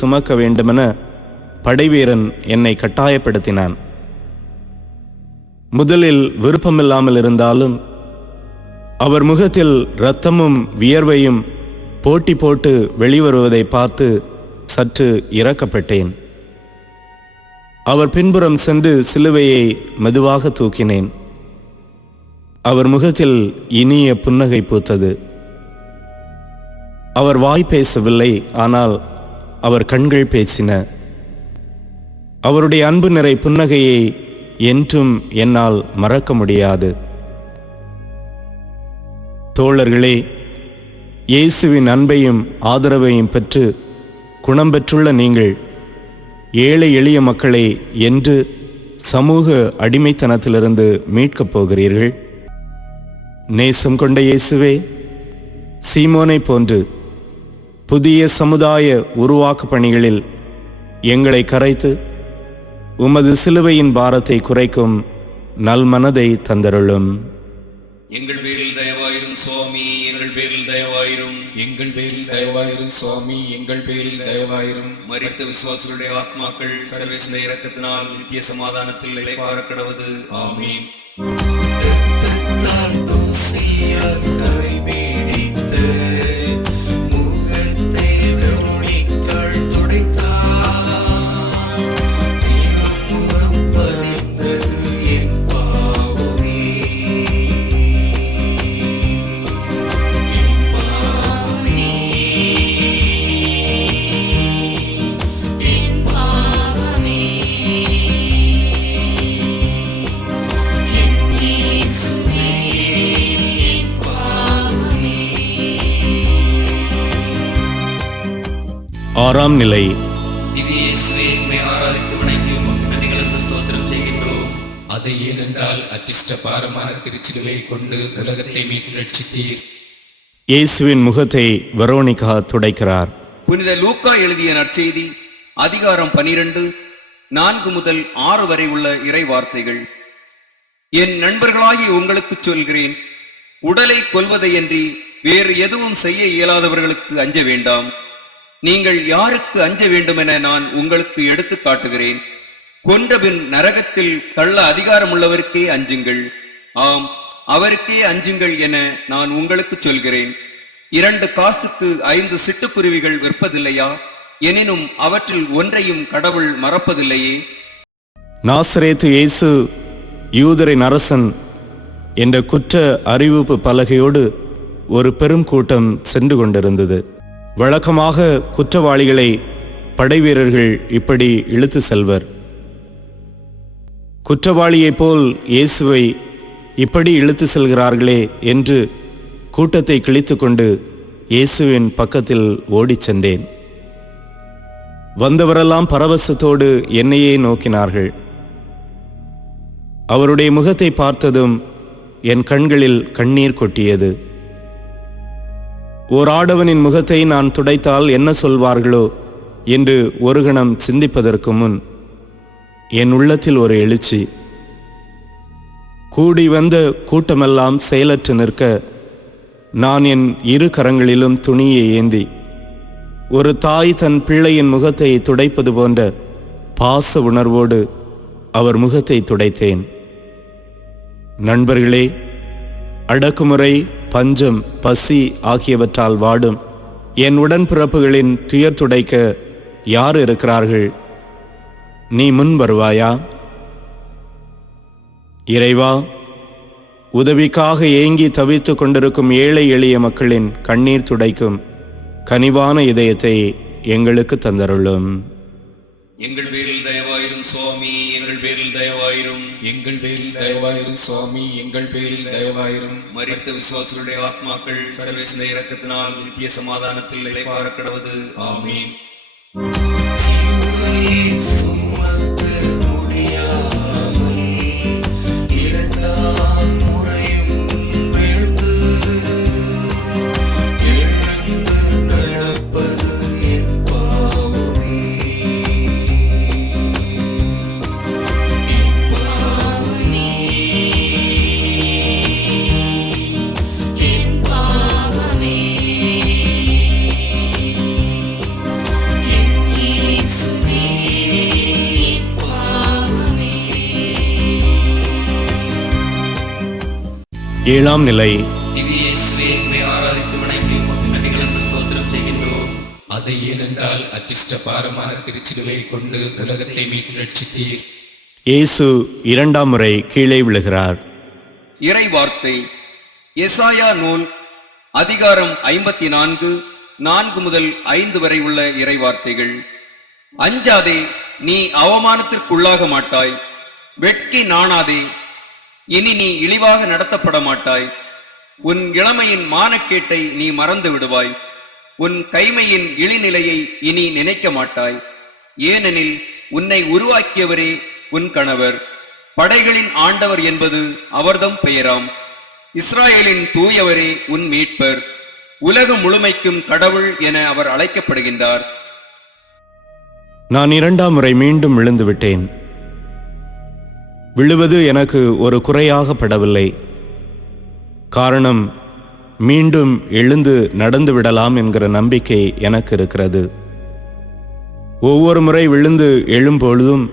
சுமக்க வேண்டுமென படைவீரன் என்னை கட்டாயப்படுத்தினான். முதலில் விருப்பமில்லாமல் இருந்தாலும் அவர் முகத்தில் இரத்தமும் வியர்வையும் போட்டி போட்டு வெளிவருவதை பார்த்து சற்று இரக்கப்பட்டேன். அவர் பின்புறம் சென்று சிலுவையை மெதுவாக தூக்கினேன். அவர் முகத்தில் இனிய புன்னகை பூத்தது. அவர் வாய் பேசவில்லை, ஆனால் அவர் கண்கள் பேசின. அவருடைய அன்பு நிறை புன்னகையை என்றும் என்னால் மறக்க முடியாது. தோழர்களே, இயேசுவின் அன்பையும் ஆதரவையும் பெற்று குணம் பெற்றுள்ள நீங்கள் ஏழை எளிய மக்களை என்று சமூக அடிமைத்தனத்திலிருந்து மீட்கப் போகிறீர்கள். நேசம் கொண்ட இயேசுவே, சீமோனை போன்று புதிய சமுதாய உருவாக்க பணிகளில் எங்களை கரைத்து உமது சிலுவையின் பாரத்தை குறைக்கும் நல்மனதை தந்தருளும். எங்கள் பேரில் தயவாயிரும் சுவாமி, எங்கள் பேரில் தயவாயிரும். எங்கள் பேரில் தயவாயிரும் சுவாமி, எங்கள் பேரில் தயவாயிரும். மரித்த விசுவாசிகளுடைய ஆத்மாக்கள் சர்வேஸ்வர இரக்கத்தினால் நித்திய சமாதானத்தில் இளைப்பாற கடவது. ஆமீன். ஆறாம் நிலை. அதை ஏனென்றால் அற்றிஷ்ட பாரமான திருச்சிலுவை கொண்டு உலகத்தை மீட்டு ரட்சித்தீர். இயேசுவின் முகத்தை வெரோனிகா துடைக்கிறார். புனித லூக்கா எழுதிய நற்செய்தி அதிகாரம் 12 4 முதல் 6 வரை உள்ள இறை வார்த்தைகள். என் நண்பர்களாகி உங்களுக்கு சொல்கிறேன், உடலை கொல்வதையன்றி வேறு எதுவும் செய்ய இயலாதவர்களுக்கு அஞ்ச வேண்டாம். நீங்கள் யாருக்கு அஞ்ச வேண்டுமென நான் உங்களுக்கு எடுத்து காட்டுகிறேன். கொன்றபின் நரகத்தில் தள்ள அதிகாரமுள்ளவருக்கே அஞ்சுங்கள். ஆம், அவருக்கே அஞ்சுங்கள் என நான் உங்களுக்கு சொல்கிறேன். 2 காசுக்கு 5 சிட்டுக்குருவிகள் விற்பதில்லையா? எனினும் அவற்றில் ஒன்றையும் கடவுள் மறப்பதில்லையே. நாசரேத்து இயேசு யூதரின் அரசன் என்ற குற்ற அறிவிப்பு பலகையோடு ஒரு பெரும் கூட்டம் சென்று கொண்டிருந்தது. வழக்கமாக குற்றவாளிகளை படைவீரர்கள் இப்படி இழுத்து செல்வர். குற்றவாளியைப் போல் இயேசுவை இப்படி இழுத்து செல்கிறார்களே என்று கூட்டத்தை கிழித்து கொண்டு இயேசுவின் பக்கத்தில் ஓடிச் சென்றேன். வந்தவரெல்லாம் பரவசத்தோடு என்னையே நோக்கினார்கள். அவருடைய முகத்தை பார்த்ததும் என் கண்களில் கண்ணீர் கொட்டியது. ஓர் ஆடவனின் முகத்தை நான் துடைத்தால் என்ன சொல்வார்களோ என்று ஒரு கணம் சிந்திப்பதற்கு முன் என் உள்ளத்தில் ஒரு எழுச்சி. கூடி வந்த கூட்டமெல்லாம் செயலற்று நிற்க நான் என் 2 கரங்களிலும் துணியை ஏந்தி ஒரு தாய் தன் பிள்ளையின் முகத்தை துடைப்பது போன்ற பாச உணர்வோடு அவர் முகத்தை துடைத்தேன். நண்பர்களே, அடக்குமுறை, பஞ்சம், பசி ஆகியவற்றால் வாடும் என் உடன்பிறப்புகளின் துயர் துடைக்க யார் இருக்கிறார்கள்? நீ முன் வருவாயா? இறைவா, உதவிக்காக ஏங்கி தவித்து கொண்டிருக்கும் ஏழை எளிய மக்களின் கண்ணீர் துடைக்கும் கனிவான இதயத்தை எங்களுக்கு தந்தருளும். எங்கள் பேரில் தயவாயிரும் சுவாமி, எங்கள் பேரில் தயவாயிரும். எங்கள் பேரில் தயவாயிரும் சுவாமி, எங்கள் பேரில் தயவாயிரும். மரித்த விசுவாசிகளுடைய ஆத்மாக்கள் சர்வேஸ்வர இரக்கத்தினால் நித்திய சமாதானத்தில் இளைப்பாற கடவது. ஆமீன். ஏழாம் நிலை. திவ்ய இயேசுவே, உம்மை ஆராதித்து வணங்கி உமக்கு நன்றிகள் என்று ஸ்தோத்திரம் செய்கின்றோம். அதை ஏனென்றால் அற்றிஷ்ட பாரமான திருச்சிலுவை கொண்டு உலகத்தை மீட்டு ரட்சித்தீர். இயேசு இரண்டாம் முறை கீழே விழுகிறார். இறை வார்த்தை எசாயா நூல் அதிகாரம் 54 4 முதல் 5 வரை உள்ள இறை வார்த்தைகள். அஞ்சாதே, நீ அவமானத்திற்குள்ளாக மாட்டாய். வெட்கி நாணாதே, இனி நீ இழிவாக நடத்தப்பட மாட்டாய். உன் இளமையின் மானக்கேட்டை நீ மறந்து விடுவாய். உன் கைமையின் இழிநிலையை இனி நினைக்க மாட்டாய். ஏனெனில் உன்னை உருவாக்கியவரே உன் கணவர், படைகளின் ஆண்டவர் என்பது அவர்தம் பெயராம். இஸ்ராயேலின் தூயவரே உன் மீட்பர், உலகம் முழுமைக்கும் கடவுள் என அவர் அழைக்கப்படுகின்றார். நான் இரண்டாம் முறை மீண்டும் விழுந்து விட்டேன். விழுவது எனக்கு ஒரு குறையாக படவில்லை. காரணம், மீண்டும் எழுந்து நடந்து விடலாம் என்கிற நம்பிக்கை எனக்கு இருக்கிறது. ஒவ்வொரு முறை விழுந்து எழும்பொழுதும்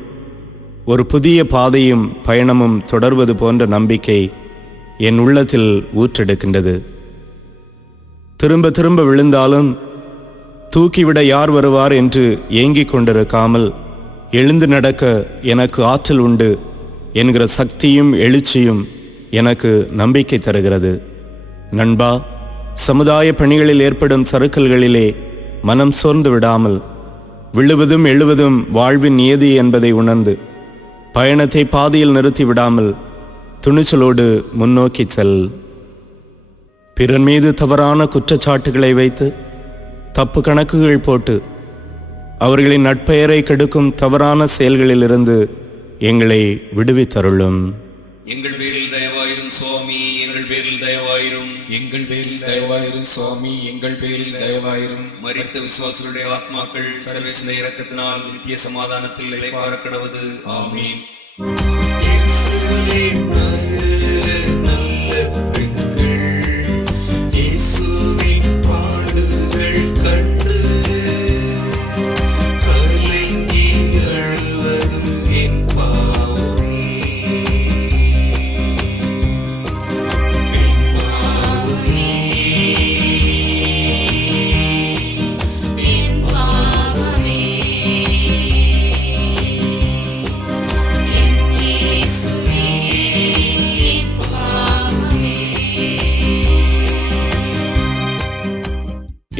ஒரு புதிய பாதையும் பயணமும் தொடர்வது போன்ற நம்பிக்கை என் உள்ளத்தில் ஊற்றெடுக்கின்றது. திரும்ப திரும்ப விழுந்தாலும் தூக்கிவிட யார் வருவார் என்று ஏங்கிக் கொண்டிருக்காமல் எழுந்து நடக்க எனக்கு ஆற்றல் உண்டு என்கிற சக்தியும் எழுச்சியும் எனக்கு நம்பிக்கை தருகிறது. நண்பா, சமுதாய பணிகளில் ஏற்படும் சறுக்கல்களிலே மனம் சோர்ந்து விடாமல், விழுவதும் எழுவதும் வாழ்வின் நியதி என்பதை உணர்ந்து பயணத்தை பாதியில் நிறுத்தி விடாமல் துணிச்சலோடு முன்னோக்கி செல். பிறர் மீது தவறான குற்றச்சாட்டுகளை வைத்து தப்பு கணக்குகள் போட்டு அவர்களின் நட்பெயரை கெடுக்கும் தவறான செயல்களிலிருந்து எங்களை விடுவித்தருளும். எங்கள் பேரில் தயவாயிரும் சுவாமி, எங்கள் பேரில் தயவாயிரும். எங்கள் பேரில் தயவாயிரும் சுவாமி, எங்கள் பேரில் தயவாயிரும். மரித்த விசுவாசிகளுடைய ஆத்மாக்கள் சர்வேஸ்வர இரக்கத்தினால் நித்திய சமாதானத்தில் இளைப்பாற கடவது. ஆமீன்.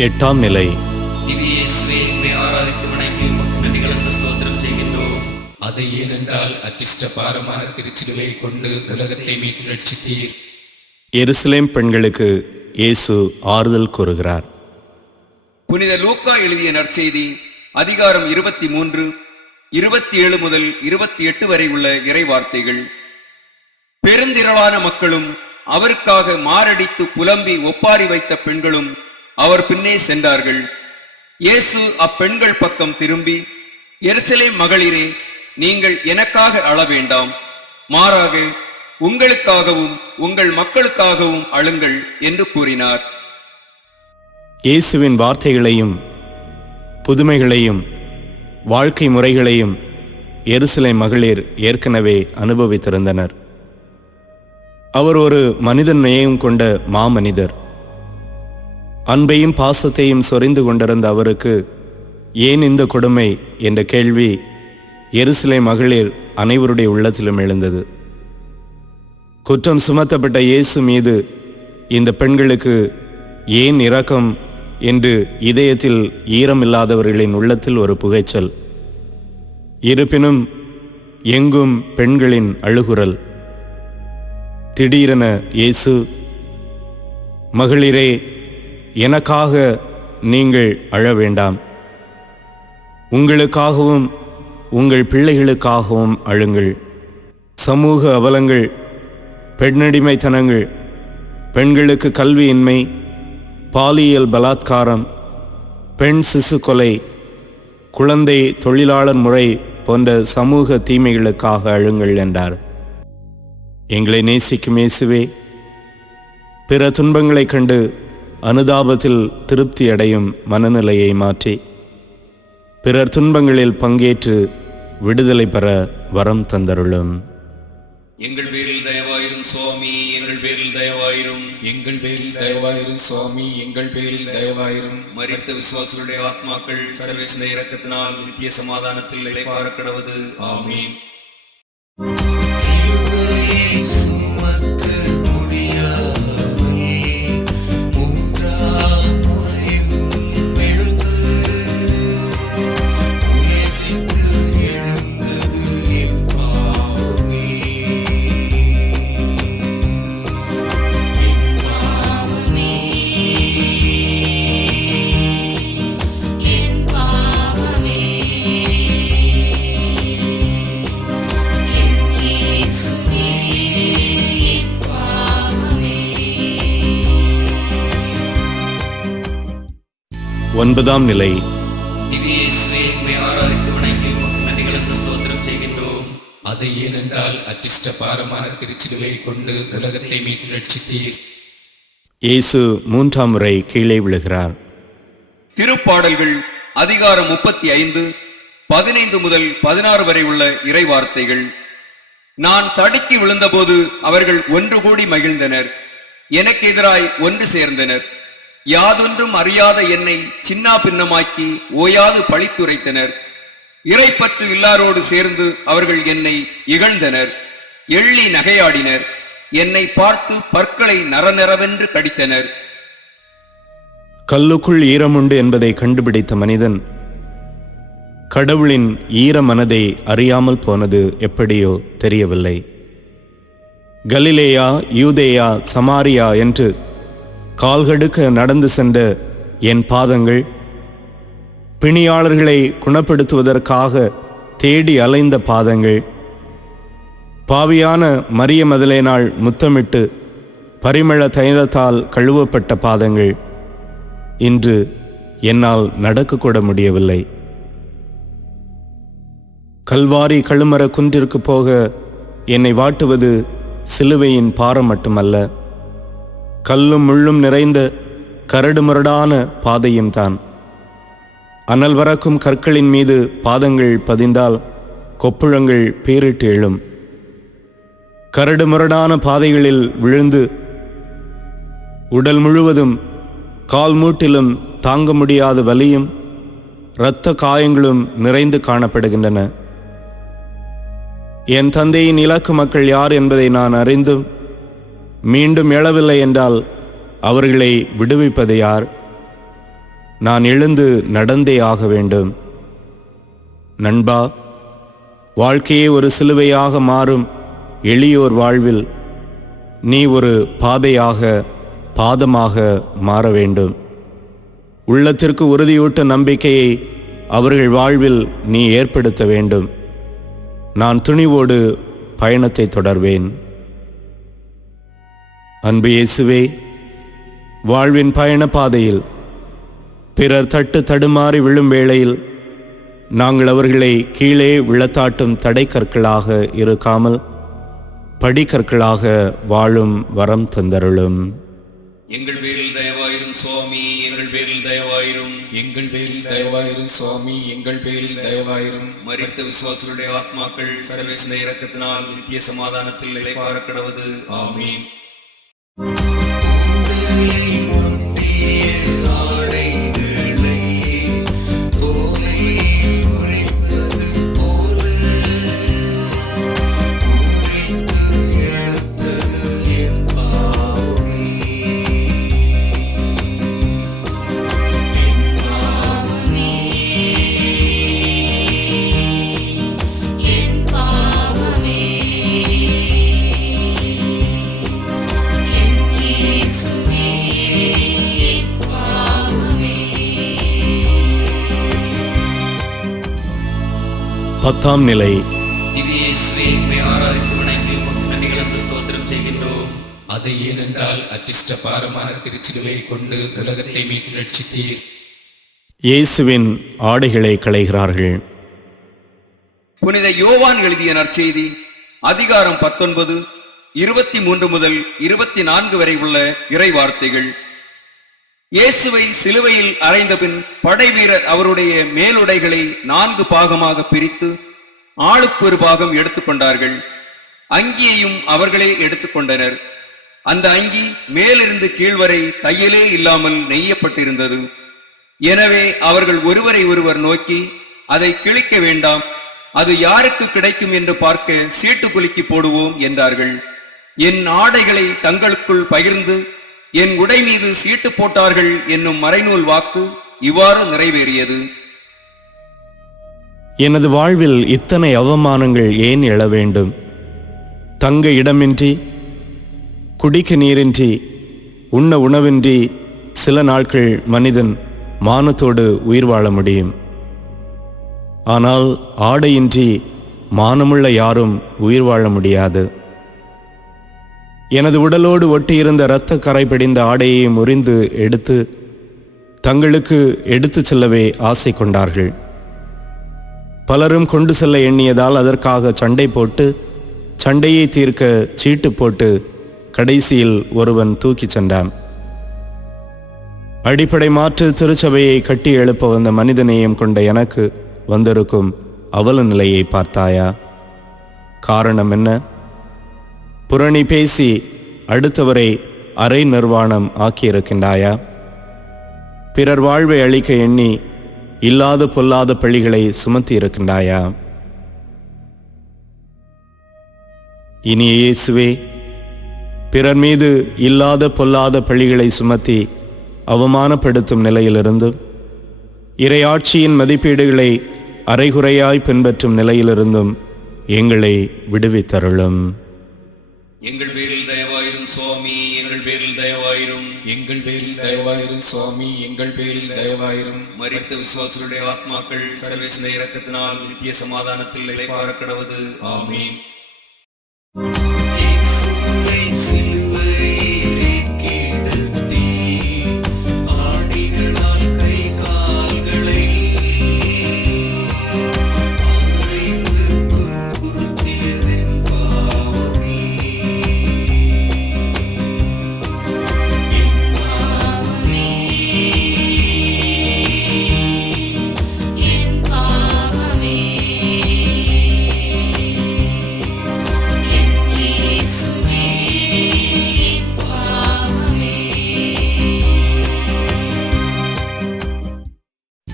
எட்டாம் நிலை. திவ்ய இயேசுவே, உம்மை ஆராதித்து வணங்கி உமக்கு நன்றிகள் என்று ஸ்தோத்திரம் செய்கின்றோம். அதை ஏனென்றால் அற்றிஷ்ட பாரமான திருச்சிலுவை கொண்டு உலகத்தை மீட்டு ரட்சித்தீர். எருசலேம் பெண்களுக்கு இயேசு ஆறுதல் கூறுகிறார். புனித லூக்கா எழுதிய நற்செய்தி அதிகாரம் 23 27 முதல் 28 வரை உள்ள இறை வார்த்தைகள். பெருந்திரளான மக்களும் அவருக்காக மாரடித்து புலம்பி ஒப்பாரி வைத்த பெண்களும் அவர் பின்னே சென்றார்கள். இயேசு அப்பெண்கள் பக்கம் திரும்பி, எருசலேம் மகளிரே, நீங்கள் எனக்காக அழ வேண்டாம், மாறாக உங்களுக்காகவும் உங்கள் மக்களுக்காகவும் அழுங்கள் என்று கூறினார். இயேசுவின் வார்த்தைகளையும் புதுமைகளையும் வாழ்க்கை முறைகளையும் எருசலேம் மகளிர் ஏற்கனவே அனுபவித்திருந்தனர். அவர் ஒரு மனிதன் நேயம் கொண்ட மாமனிதர். அன்பையும் பாசத்தையும் சொரிந்து கொண்டிருந்த அவருக்கு ஏன் இந்த கொடுமை என்ற கேள்வி எருசலேம் மகளிர் அனைவருடைய உள்ளத்திலும் எழுந்தது. குற்றம் சுமத்தப்பட்ட இயேசு மீது இந்த பெண்களுக்கு ஏன் இரக்கம் என்று இதயத்தில் ஈரமில்லாதவர்களின் உள்ளத்தில் ஒரு புகைச்சல். இருப்பினும் எங்கும் பெண்களின் அழுகுரல். திடீரென இயேசு, மகளிரே, எனக்காக நீங்கள் அழ வேண்டாம், உங்களுக்காகவும் உங்கள் பிள்ளைகளுக்காகவும் அழுங்கள். சமூக அவலங்கள், பெண்ணடிமைத்தனங்கள், பெண்களுக்கு கல்வியின்மை, பாலியல் பலாத்காரம், பெண் சிசு கொலை, குழந்தை தொழிலாளர் முறை போன்ற சமூக தீமைகளுக்காக அழுங்கள் என்றார். எங்களை நேசிக்கும் இயேசுவே, பிற துன்பங்களைக் கண்டு அனுதாபத்தில் திருப்தி அடையும் மனநிலையை மாற்றி பிறர் துன்பங்களில் பங்கேற்று விடுதலை பெற வரம் தந்தருளும். எங்கள் பேரில் தயவாயிரும் சுவாமி, எங்கள் பேரில் தயவாயிரும். எங்கள் பேரில் தயவாயிரும் சுவாமி, எங்கள் பேரில் தயவாயிரும். மரித்த விசுவாசிகளுடைய ஆத்மாக்கள் சர்வேஸ்வர இரக்கத்தினால் நித்திய சமாதானத்தில் இளைப்பாற கடவது. ஆமீன். ஒன்பதாம் நிலை. திவ்ய இயேசுவே, உம்மை ஆராதித்து வணங்கி உமக்கு நன்றிகளுக்கு ஸ்தோத்திரம் செய்கின்றோம். அதை ஏனென்றால் அற்றிஷ்ட பாரமான திருச்சிலுவை கொண்டு உலகத்தை மீட்டு ரட்சித்தீர். இயேசு மூன்றாம் முறை கீழே விழுகிறார். திருப்பாடல்கள் அதிகாரம் 35, 15 முதல் 16 வரை உள்ள இறை வார்த்தைகள். நான் தடுக்கி விழுந்தபோது அவர்கள் ஒன்று கூடி மகிழ்ந்தனர், எனக்கு எதிராய் ஒன்று சேர்ந்தனர். யாதொன்றும் அறியாத என்னை சின்னா பின்னமாக்கி ஓயாது பழித்துரைத்தனர். இறைப்பற்று இல்லாரோடு சேர்ந்து அவர்கள் என்னை இகழ்ந்தனர், எள்ளி நகையாடினர். என்னை பார்த்து பற்களை நரநரவென்று கடித்தனர். கல்லுக்குள் ஈரமுண்டு என்பதை கண்டுபிடித்த மனிதன் கடவுளின் ஈர மனதை அறியாமல் போனது எப்படியோ தெரியவில்லை. கலிலேயா, யூதேயா, சமாரியா என்று கால்கடுக்க நடந்து சென்ற என் பாதங்கள், பிணியாளர்களை குணப்படுத்துவதற்காக தேடி அலைந்த பாதங்கள், பாவியான மரிய மதலேனாள் முத்தமிட்டு பரிமள தைலத்தால் கழுவப்பட்ட பாதங்கள், இன்று என்னால் நடக்கக்கூட முடியவில்லை. கல்வாரி கழுமர குன்றிற்கு போக என்னை வாட்டுவது சிலுவையின் பாரம் மட்டுமல்ல, கல்லும் முள்ளும் நிறைந்த கரடுமுரடான பாதையும் தான். அனல் வரக்கும் கற்களின் மீது பாதங்கள் பதிந்தால் கொப்புளங்கள் பேரிட்டு எழும். கரடுமுரடான பாதைகளில் விழுந்து உடல் முழுவதும் கால் மூட்டிலும் தாங்க முடியாத வலியும் இரத்த காயங்களும் நிறைந்து காணப்படுகின்றன. என் தந்தையின் இலக்கு மக்கள் யார் என்பதை நான் அறிந்தும் மீண்டும் எழவில்லை என்றால் அவர்களை விடுவிப்பது யார்? நான் எழுந்து நடந்தே ஆக வேண்டும். நண்பா, வாழ்க்கையே ஒரு சிலுவையாக மாறும் எளியோர் வாழ்வில் நீ ஒரு பாதையாக, பாதமாக மாற வேண்டும். உள்ளத்திற்கு உறுதியூட்ட நம்பிக்கையை அவர்கள் வாழ்வில் நீ ஏற்படுத்த வேண்டும். நான் துணிவோடு பயணத்தை தொடர்வேன். அன்பு இயேசுவே, வாழ்வின் பயண பாதையில் பிறர் தட்டு தடுமாறி விழும் வேளையில் நாங்கள் அவர்களை கீழே விழத்தாட்டும் தடைக்கற்களாக இருக்காமல் படிக்கற்களாக வாழும் வரம் தந்தருளும். எங்கள் பேரில் தயவாயிரும் சுவாமி, எங்கள் பேரில் தயவாயிரும். எங்கள் பேரில் தயவாயிரும் சுவாமி, எங்கள் பேரில் தயவாயிரும். மரித்த விசுவாசிகளுடைய ஆத்மாக்கள் சர்வேஸ்வர இரக்கத்தினால் நித்திய சமாதானத்தில் இளைப்பாற கடவது. ஆமீன். பத்தாம் நிலை. திவ்ய இயேசுவே, உம்மை ஆராதித்து வணங்கி உமக்கு நன்றிகளுக்கு ஸ்தோத்திரம் செய்கின்றோம். அதை ஏனென்றால் அற்றிஷ்ட பாரமான திருச்சிலுவை கொண்டு உலகத்தை மீட்டு ரட்சித்தீர். இயேசுவின் ஆடைகளை களைகிறார்கள். புனித யோவான் எழுதிய நற்செய்தி அதிகாரம் 19, 23 முதல் 24 வரை உள்ள இறை வார்த்தைகள். இயேசுவை சிலுவையில் அறைந்த பின் படைவீரர் அவருடைய மேலுடைகளை 4 பாகமாக பிரித்து ஆளுக்கு ஒரு பாகம் எடுத்துக்கொண்டார்கள். அங்கியையும் அவர்களே எடுத்துக்கொண்டனர். அந்த அங்கி மேலிருந்து கீழ்வரை தையலே இல்லாமல் நெய்யப்பட்டிருந்தது. எனவே அவர்கள் ஒருவரை ஒருவர் நோக்கி, அதை கிழிக்க வேண்டாம், அது யாருக்கு கிடைக்கும் என்று பார்க்க சீட்டு குலுக்கி போடுவோம் என்றார்கள். என் ஆடைகளை தங்களுக்குள் பகிர்ந்து என் உடை மீது சீட்டு போட்டார்கள் என்னும் மறைநூல் வாக்கு இவ்வாறு நிறைவேறியது. எனது வாழ்வில் இத்தனை அவமானங்கள் ஏன் எழ வேண்டும்? தங்க இடமின்றி, குடிக்க நீரின்றி, உண்ண உணவின்றி சில நாட்கள் மனிதன் மானத்தோடு உயிர் வாழ முடியும். ஆனால் ஆடையின்றி மானமுள்ள யாரும் உயிர் வாழ முடியாது. எனது உடலோடு ஒட்டியிருந்த இரத்த கரை பிடிந்த ஆடையை முறிந்து எடுத்து தங்களுக்கு எடுத்து செல்லவே ஆசை கொண்டார்கள். பலரும் கொண்டு செல்ல எண்ணியதால் அதற்காக சண்டை போட்டு, சண்டையை தீர்க்க சீட்டு போட்டு கடைசியில் ஒருவன் தூக்கி சென்றான். அடிப்படை மாற்று திருச்சபையை கட்டி எழுப்ப வந்த மனிதநேயம் கொண்ட எனக்கு வந்திருக்கும் அவல நிலையை பார்த்தாயா? காரணம் என்ன? புரணி பேசி அடுத்தவரை அரை நிர்வாணம் ஆக்கியிருக்கின்றாயா? பிறர் வாழ்வை அழிக்க எண்ணி இல்லாத பொல்லாத பழிகளை சுமத்தி இருக்கின்றாயா? இனிய இயேசுவே, பிறர் மீது இல்லாத பொல்லாத பழிகளை சுமத்தி அவமானப்படுத்தும் நிலையிலிருந்தும், இறையாட்சியின் மதிப்பீடுகளை அரைகுறையாய் பின்பற்றும் நிலையிலிருந்தும் எங்களை விடுவித்தருளும். எங்கள் பேரில் தயவாயிரும் சுவாமி, எங்கள் பேரில் தயவாயிரும். எங்கள் பேரில் தயவாயிரும் சுவாமி, எங்கள் பேரில் தயவாயிரும். மரித்த விசுவாசிகளுடைய ஆத்மாக்கள் சர்வேஸ்வர இரக்கத்தினால் நித்திய சமாதானத்தில் இளைப்பாற கடவது. ஆமீன்.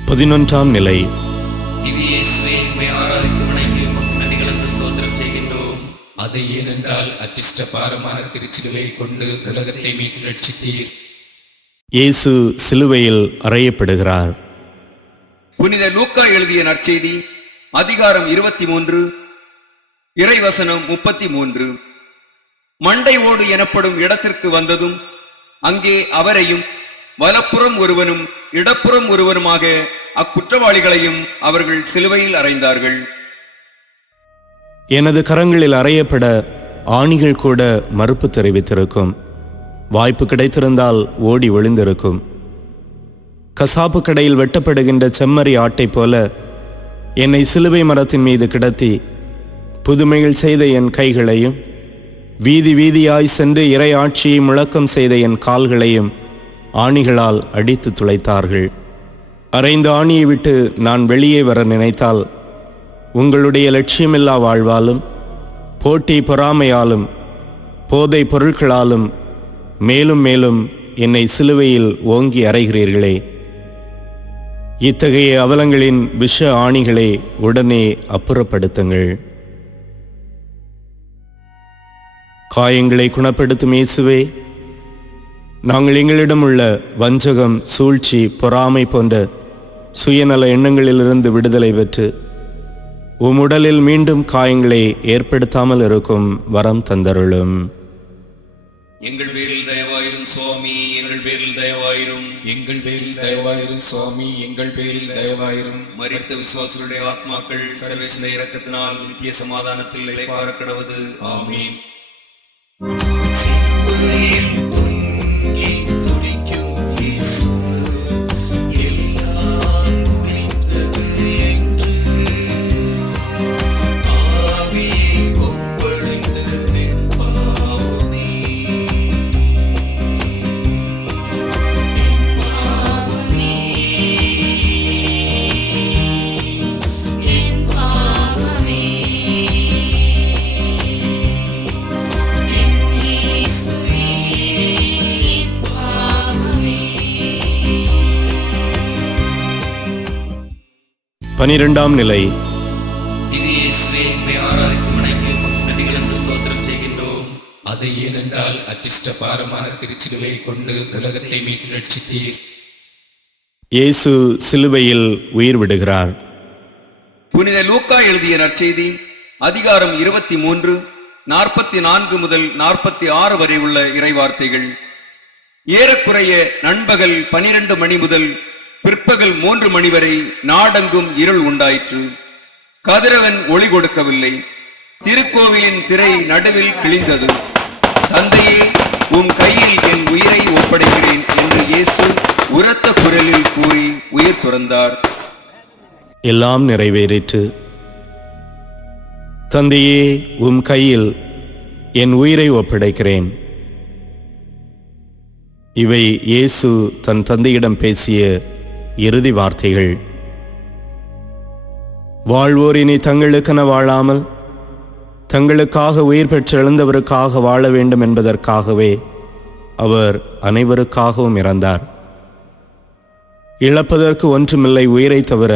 பதினொன்றாம் நிலை. இயேசுவே, உம்மை ஆராதித்து வணங்கி உமக்கு நன்றிகளுக்கு ஸ்தோத்திரம் செய்கின்றோம். அதை ஏனென்றால் அற்றிஷ்ட பாரமான திருச்சிலுவை கொண்டு உலகத்தை மீட்டு ரட்சித்தீர். இயேசு சிலுவையில் அறையப்படுகிறார். புனித லூக்கா எழுதிய நற்செய்தி அதிகாரம் 23 இறைவசனம் 33. மண்டை ஓடு எனப்படும் இடத்திற்கு வந்ததும் அங்கே அவரையும் வலப்புறம் ஒருவனும் இடப்புறம் ஒருவனுமாக அக்குற்றவாளிகளையும் அவர்கள் சிலுவையில் அறைந்தார்கள். எனது கரங்களில் அறையப்பட ஆணிகள் கூட மறுப்பு தெரிவித்திருக்கும். வாய்ப்பு கிடைத்திருந்தால் ஓடி ஒளிந்திருக்கும். கசாப்பு கடையில் வெட்டப்படுகின்ற செம்மறி ஆட்டை போல என்னை சிலுவை மரத்தின் மீது கிடத்தி புதுமைகள் செய்த என் கைகளையும், வீதி வீதியாய் சென்று இறை ஆட்சியை முழக்கம் செய்த என் கால்களையும் ஆணிகளால் அடித்து துளைத்தார்கள். அரைந்த ஆணியை விட்டு நான் வெளியே வர நினைத்தால் உங்களுடைய லட்சியமில்லா வாழ்வாலும், போட்டி பொறாமையாலும், போதை பொருட்களாலும் மேலும் மேலும் என்னை சிலுவையில் ஓங்கி அறைகிறீர்களே. இத்தகைய அவலங்களின் விஷ ஆணிகளை உடனே அப்புறப்படுத்துங்கள். காயங்களை குணப்படுத்தும் இயேசுவே, நாங்கள் எங்களிடம் உள்ள வஞ்சகம், சூழ்ச்சி, பொறாமை போன்ற சுயநல எண்ணங்களிலிருந்து விடுதலை பெற்று உம்முடலில் மீண்டும் காயங்களை ஏற்படுத்தாமல் இருக்கும் வரம் தந்தருளும். எங்கள் பேரில் தயவாயிரும் சுவாமி, எங்கள் பேரில் தயவாயிரும். எங்கள் பேரில் தயவாயிரும் சுவாமி, எங்கள் பேரில் தயவாயிரும். மரித்த விசுவாசிகளுடைய ஆத்மாக்கள் சர்வேஸ்வர இரக்கத்தினால் நித்திய சமாதானத்தில் இளைப்பாற கடவது. ஆமீன். 12ஆம் நிலை. திவ்ய இயேசுவே, உம்மை ஆராதித்து வணங்கி உமக்கு நன்றிகளும் ஸ்தோத்திரம் செய்கின்றோம். அது ஏனென்றால் அற்றிஷ்ட பாரமான திருச்சிலுவை கொண்டு உலகத்தை மீட்டு ரட்சித்தீர். இயேசு சிலுவையில் உயிர் விடுகிறார். புனித லூக்கா எழுதிய நற்செய்தி அதிகாரம் 23 44 முதல் 46 வரை உள்ள இறைவார்த்தைகள். ஏறக்குறைய நண்பகல் 12 மணி முதல் பிற்பகல் 3 மணி வரை நாடெங்கும் இருள் உண்டாயிற்று. கதிரவன் ஒளி கொடுக்கவில்லை. திருக்கோவிலின் திரை நடுவில் கிழிந்தது. தந்தையே, உம் கையில் என் உயிரை ஒப்படைக்கிறேன் என்று இயேசு உரத்த குரலில் கூறி உயிர் துறந்தார். எல்லாம் நிறைவேறிற்று. தந்தையே, உம் கையில் என் உயிரை ஒப்படைக்கிறேன். இவை இயேசு தன் தந்தையிடம் பேசிய இறுதி வார்த்தைகள். வாழ்வோர் இனி தங்களுக்கென வாழாமல் தங்களுக்காக உயிர் பெற்று எழுந்தவருக்காக வாழ வேண்டும் என்பதற்காகவே அவர் அனைவருக்காகவும் இறந்தார். இழப்பதற்கு ஒன்றுமில்லை உயிரை தவிர.